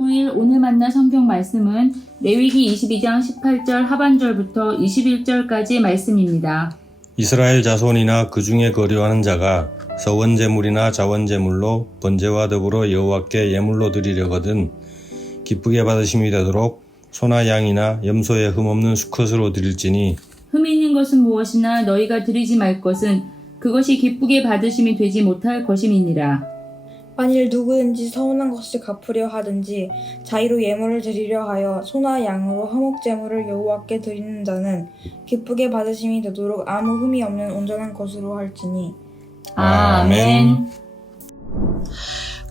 9일 오늘 만난 성경 말씀은 레위기 22장 18절 하반절부터 21절까지의 말씀입니다. 이스라엘 자손이나 그 중에 거류하는 자가 서원제물이나 자원제물로 번제와 더불어 여호와께 예물로 드리려거든 기쁘게 받으심이 되도록 소나 양이나 염소의 흠없는 수컷으로 드릴지니 흠이 있는 것은 무엇이나 너희가 드리지 말 것은 그것이 기쁘게 받으심이 되지 못할 것임이니라. 만일 누구든지 서운한 것을 갚으려 하든지 자의로 예물을 드리려 하여 소나 양으로 화목제물을 여호와께 드리는 자는 기쁘게 받으심이 되도록 아무 흠이 없는 온전한 것으로 할지니. 아멘.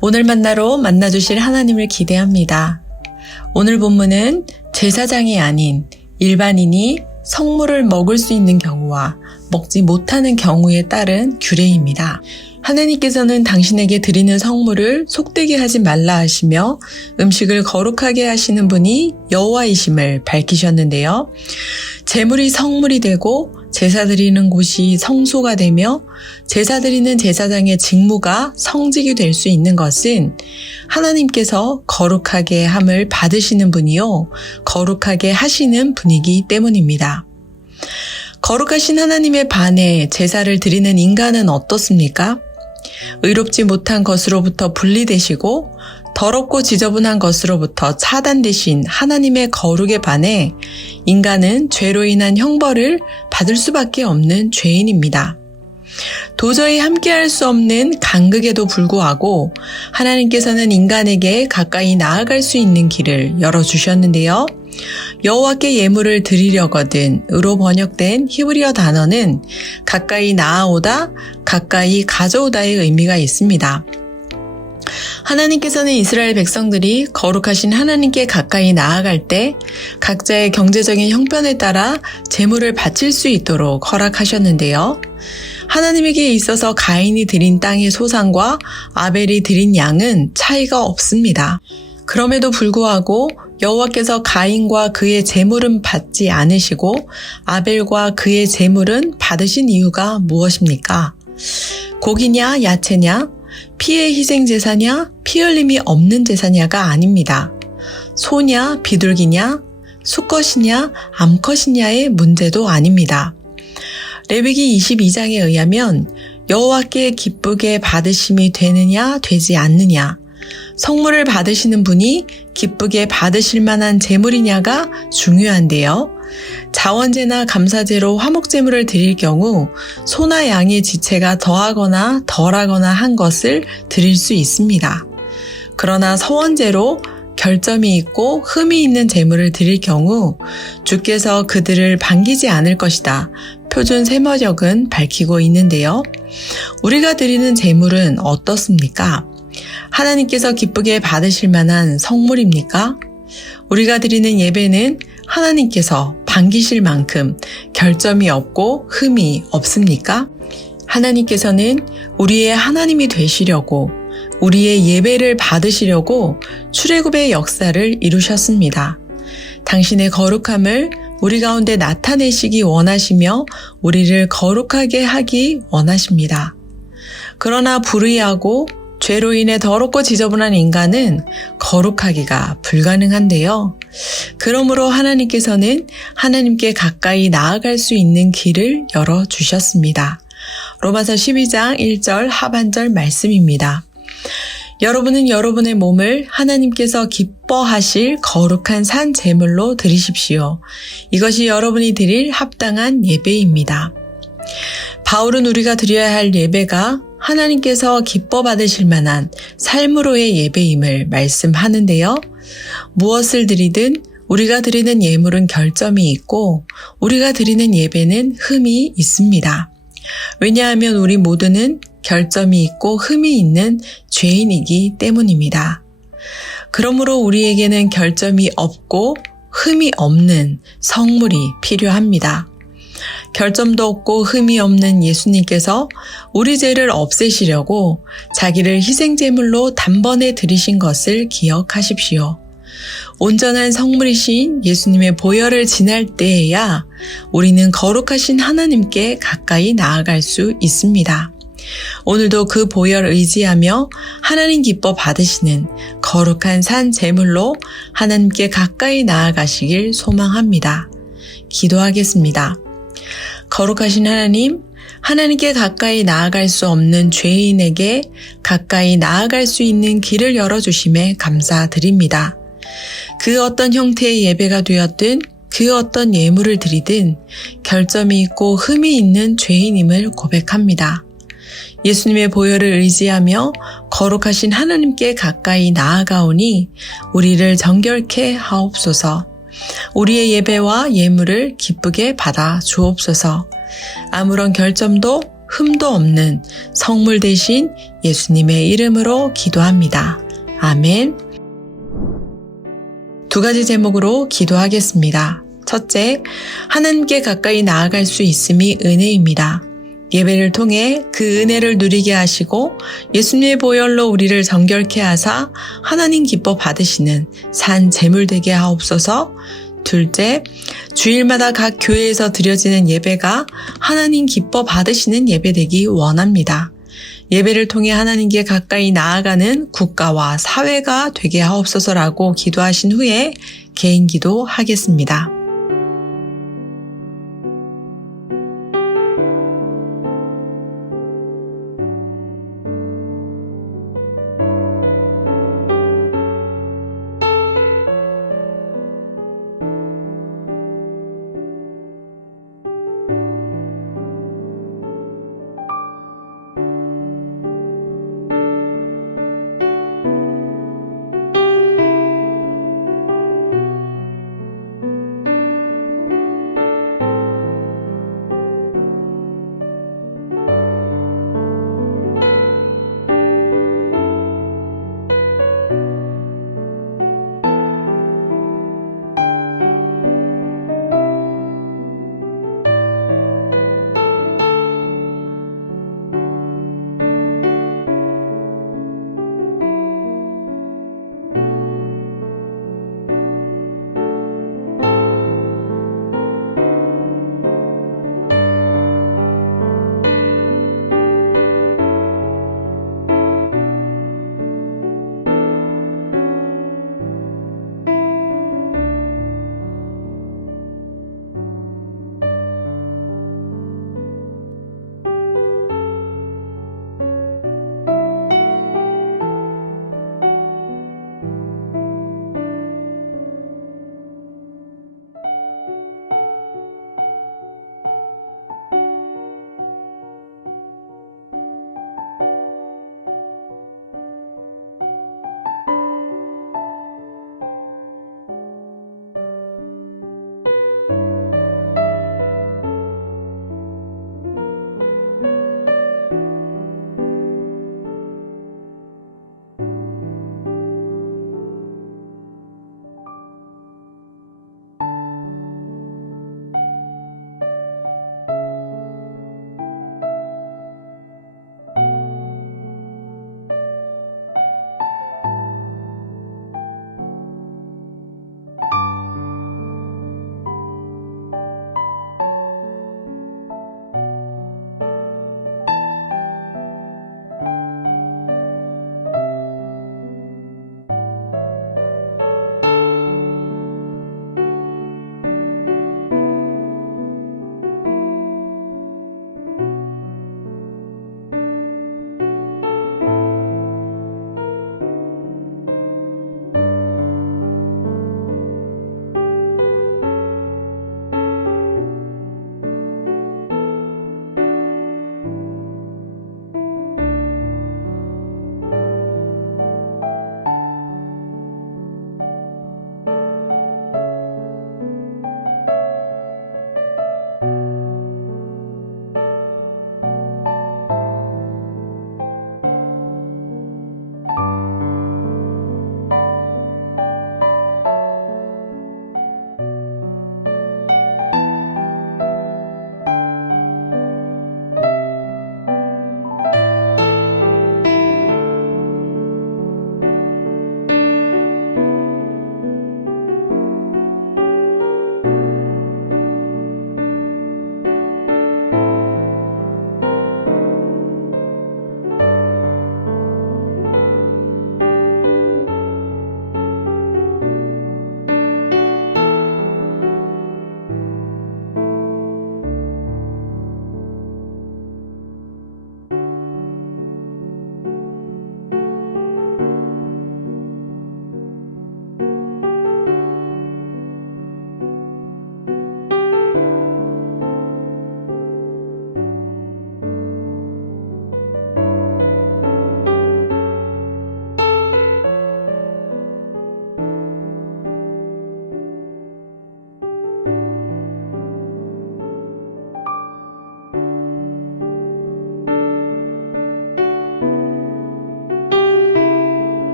오늘 만나러 만나주실 하나님을 기대합니다. 오늘 본문은 제사장이 아닌 일반인이 성물을 먹을 수 있는 경우와 먹지 못하는 경우에 따른 규례입니다. 하나님께서는 당신에게 드리는 성물을 속되게 하지 말라 하시며 음식을 거룩하게 하시는 분이 여호와이심을 밝히셨는데요. 제물이 성물이 되고 제사 드리는 곳이 성소가 되며 제사 드리는 제사장의 직무가 성직이 될 수 있는 것은 하나님께서 거룩하게 함을 받으시는 분이요 거룩하게 하시는 분이기 때문입니다. 거룩하신 하나님의 반해 제사를 드리는 인간은 어떻습니까? 의롭지 못한 것으로부터 분리되시고 더럽고 지저분한 것으로부터 차단되신 하나님의 거룩에 반해 인간은 죄로 인한 형벌을 받을 수밖에 없는 죄인입니다. 도저히 함께할 수 없는 간극에도 불구하고 하나님께서는 인간에게 가까이 나아갈 수 있는 길을 열어주셨는데요. 여호와께 예물을 드리려거든 으로 번역된 히브리어 단어는 가까이 나아오다, 가까이 가져오다의 의미가 있습니다. 하나님께서는 이스라엘 백성들이 거룩하신 하나님께 가까이 나아갈 때 각자의 경제적인 형편에 따라 제물을 바칠 수 있도록 허락하셨는데요. 하나님에게 있어서 가인이 드린 땅의 소산과 아벨이 드린 양은 차이가 없습니다. 그럼에도 불구하고 여호와께서 가인과 그의 제물은 받지 않으시고 아벨과 그의 제물은 받으신 이유가 무엇입니까? 고기냐 야채냐 피의 희생 제사냐 피 흘림이 없는 제사냐가 아닙니다. 소냐 비둘기냐 수컷이냐 암컷이냐의 문제도 아닙니다. 레위기 22장에 의하면 여호와께 기쁘게 받으심이 되느냐 되지 않느냐 성물을 받으시는 분이 기쁘게 받으실 만한 제물이냐가 중요한데요. 자원제나 감사제로 화목제물을 드릴 경우 소나 양의 지체가 더하거나 덜하거나 한 것을 드릴 수 있습니다. 그러나 서원제로 결점이 있고 흠이 있는 제물을 드릴 경우 주께서 그들을 반기지 않을 것이다. 표준 세머력은 밝히고 있는데요. 우리가 드리는 제물은 어떻습니까? 하나님께서 기쁘게 받으실 만한 성물입니까? 우리가 드리는 예배는 하나님께서 반기실 만큼 결점이 없고 흠이 없습니까? 하나님께서는 우리의 하나님이 되시려고 우리의 예배를 받으시려고 출애굽의 역사를 이루셨습니다. 당신의 거룩함을 우리 가운데 나타내시기 원하시며 우리를 거룩하게 하기 원하십니다. 그러나 불의하고 죄로 인해 더럽고 지저분한 인간은 거룩하기가 불가능한데요. 그러므로 하나님께서는 하나님께 가까이 나아갈 수 있는 길을 열어주셨습니다. 로마서 12장 1절 하반절 말씀입니다. 여러분은 여러분의 몸을 하나님께서 기뻐하실 거룩한 산 제물로 드리십시오. 이것이 여러분이 드릴 합당한 예배입니다. 바울은 우리가 드려야 할 예배가 하나님께서 기뻐 받으실 만한 삶으로의 예배임을 말씀하는데요. 무엇을 드리든 우리가 드리는 예물은 결점이 있고 우리가 드리는 예배는 흠이 있습니다. 왜냐하면 우리 모두는 결점이 있고 흠이 있는 죄인이기 때문입니다. 그러므로 우리에게는 결점이 없고 흠이 없는 성물이 필요합니다. 결점도 없고 흠이 없는 예수님께서 우리 죄를 없애시려고 자기를 희생제물로 단번에 드리신 것을 기억하십시오. 온전한 성물이신 예수님의 보혈을 지날 때에야 우리는 거룩하신 하나님께 가까이 나아갈 수 있습니다. 오늘도 그 보혈 의지하며 하나님 기뻐 받으시는 거룩한 산 제물로 하나님께 가까이 나아가시길 소망합니다. 기도하겠습니다. 거룩하신 하나님, 하나님께 가까이 나아갈 수 없는 죄인에게 가까이 나아갈 수 있는 길을 열어주심에 감사드립니다. 그 어떤 형태의 예배가 되었든 그 어떤 예물을 드리든 결점이 있고 흠이 있는 죄인임을 고백합니다. 예수님의 보혈을 의지하며 거룩하신 하나님께 가까이 나아가오니 우리를 정결케 하옵소서. 우리의 예배와 예물을 기쁘게 받아 주옵소서. 아무런 결점도 흠도 없는 성물 되신 예수님의 이름으로 기도합니다. 아멘. 두 가지 제목으로 기도하겠습니다. 첫째, 하나님께 가까이 나아갈 수 있음이 은혜입니다. 예배를 통해 그 은혜를 누리게 하시고 예수님의 보혈로 우리를 정결케 하사 하나님 기뻐 받으시는 산 제물 되게 하옵소서. 둘째, 주일마다 각 교회에서 드려지는 예배가 하나님 기뻐 받으시는 예배 되기 원합니다. 예배를 통해 하나님께 가까이 나아가는 국가와 사회가 되게 하옵소서라고 기도하신 후에 개인 기도하겠습니다.